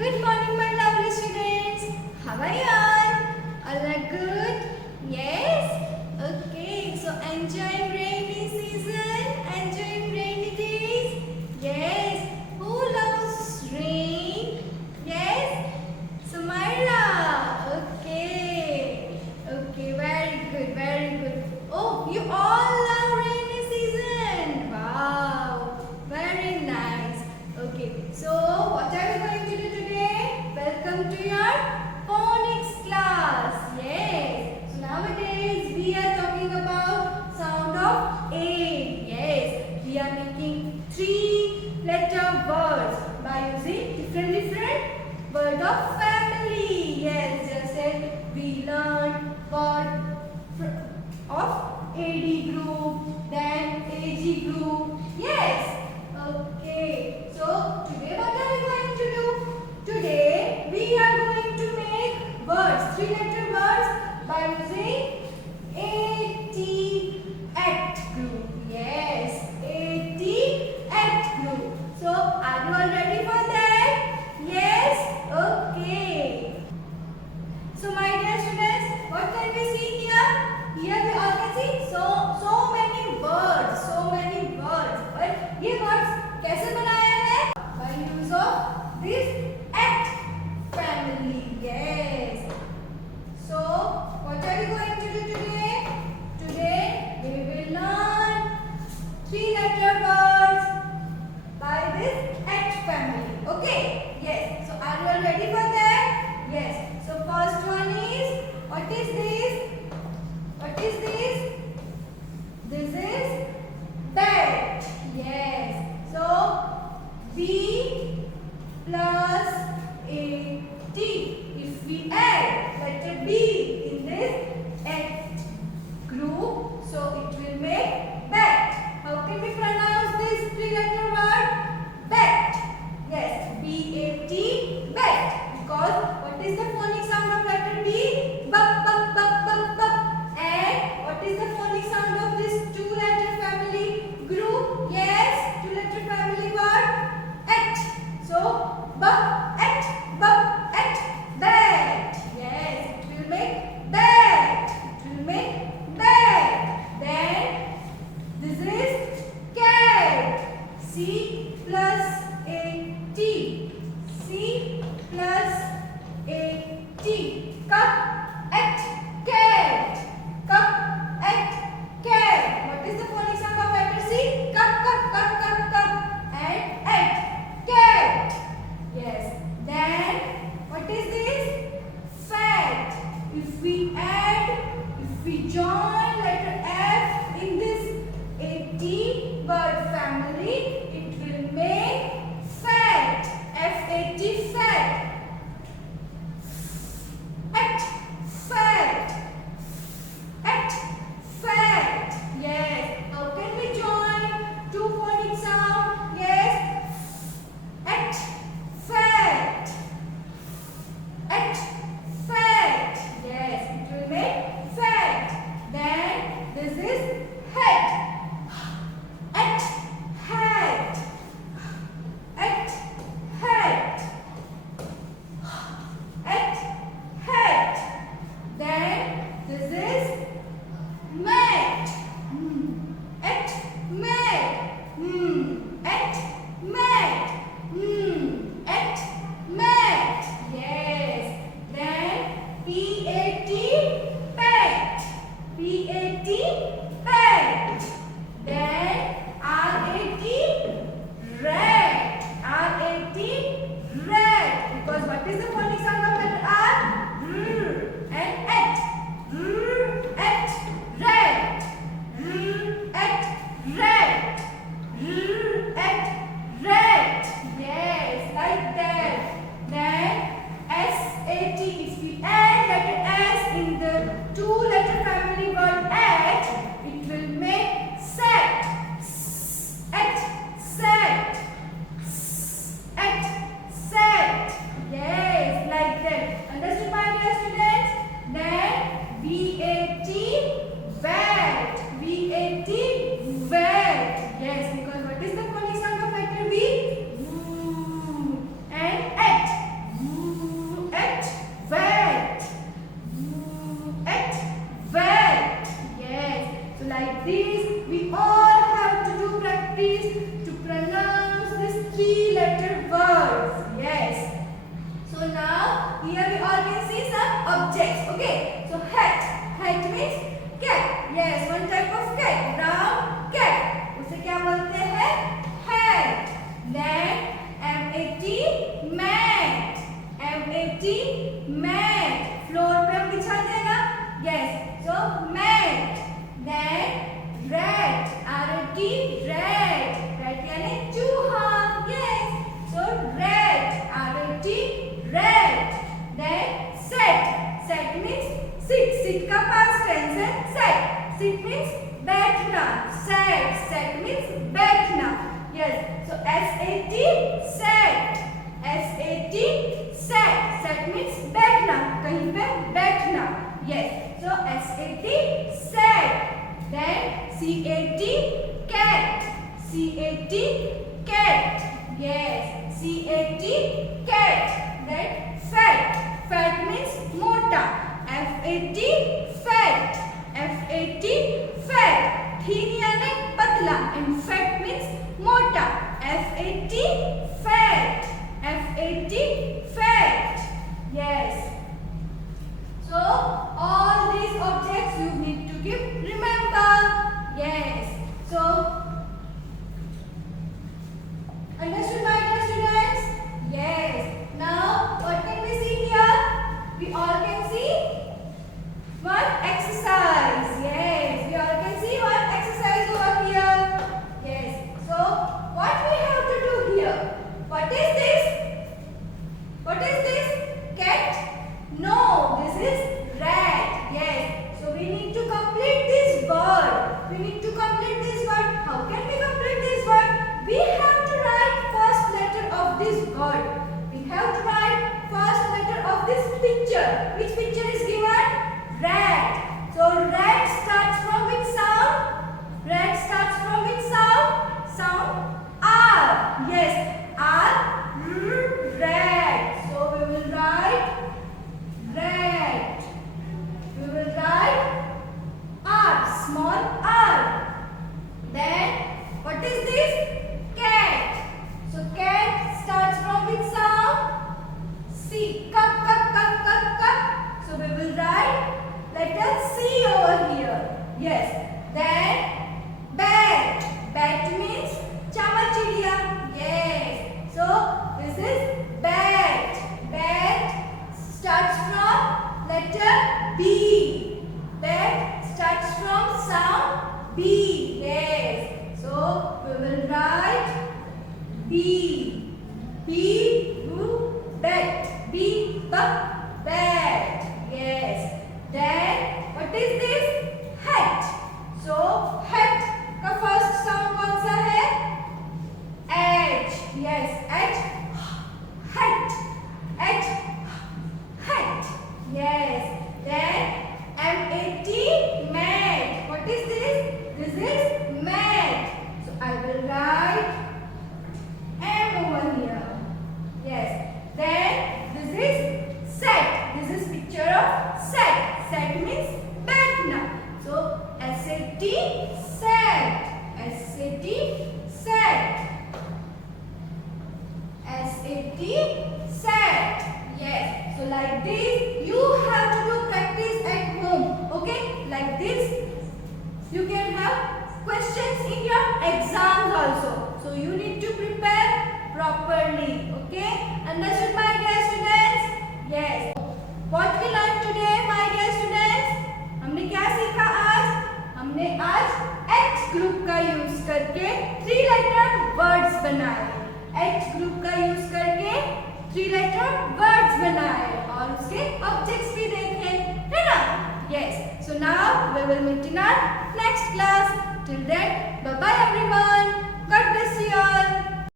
Good morning, my lovely students. How are you all? All are good? Yes? Okay, so enjoying rainy season? Enjoying rainy days? Yes. Who loves rain? Yes? Sumaira. Okay. Okay, very good, very good. Oh, you all love rainy season. Wow. Very nice. Okay, so what are we going to do today? Welcome to your phonics class. Yes. So nowadays we are talking about sound of A. Yes. We are making 3-letter words by using different word of family. Yes, just said we learned word of AD group, then AG group. Yes. Okay, so today what are we going to do? Today we are going to make words, 3-letter words by using AT group. Yes, AT group. So are you all ready for that? Yes? Okay. So my dear students, what can we see here? Here we all can see so many words, But ये words कैसे बनाया है? By use of this at family. Yes. So what are we going to do today? Today we will learn 3-letter words by this at family. Okay? Yes. So are you all ready for that? Yes. So first one is, what is this? What is this? This is bat. Yes. So B plus A mat, floor पे हम बिछाते हैं ना, yes, so mat. Then rat, RAT, rat, rat यानी चूहा, yes, so rat, RAT, rat. Then sat, sat means sit, sit का past tense है sat, sit means बैठना, सेट, सेट मीन्स बैठना, yes, so SAT, sat, SAT, sat, sat means बैठना, कहीं पे बैठना, yes, so SAT, sat. Then CAT, cat, CAT, cat, yes, CAT, cat. Then fat, fat means मोटा, FAT, fat, FAT, fat, थीन यानी पतला, and fat means मोटा, FAT, fat, FAT, fat. Yes. So all these objects you need to give remember. Yes. So understood my dear students? Yes. Now what can we see here? We all can see one exercise. Yes. We all can see one exercise over here. Yes. So what we have to do here? What is this? What is this? Cat? No, this is rat. Yes. So we need to complete this word. We need to complete this word. How can we complete this word? We have to write first letter of this word. We have to write first letter of this picture. Which picture is given? Rat. So rat starts from which sound? Rat starts from which sound? Sound R. Yes. R. Rat. So we will write rat. We will write R, small r. Then what is this? Cat. So cat starts from which sound? C. Kak, kak, kak, kak, kak. So we will write letter C over here. Yes. Then bat. Bat means chamachiliya. Yes. So this is bat. Bat starts from letter B. Bat starts from sound B. Yes. So we will write B. B, bat. B, bat. Yes. Then what is this? Hat. So hat का first sound कौन सा है? H. Yes. H. Hat. H. Hat. Yes. Then MAT, mat. What is this? This is mat. So I will write M over here. Yes. Then this is set. This is picture of set. Set means बैठना. So SAT, set. SAT, set. SAT, set. Yes. So like this you have to do practice at home. Okay? Like this you can have questions in your exams also. So you need to prepare properly. Okay? Understood my dear students? Yes. What we learned today my dear students? हमने क्या सीखा आज? हमने आज H group का use करके 3 letter words बनाए. H group का यूज करके 3 लेटर वर्ड्स बनाए और उसके ऑब्जेक्ट्स भी देखे, है ना? Yes. So now we will meet in our next class. Till then, bye bye everyone. God bless.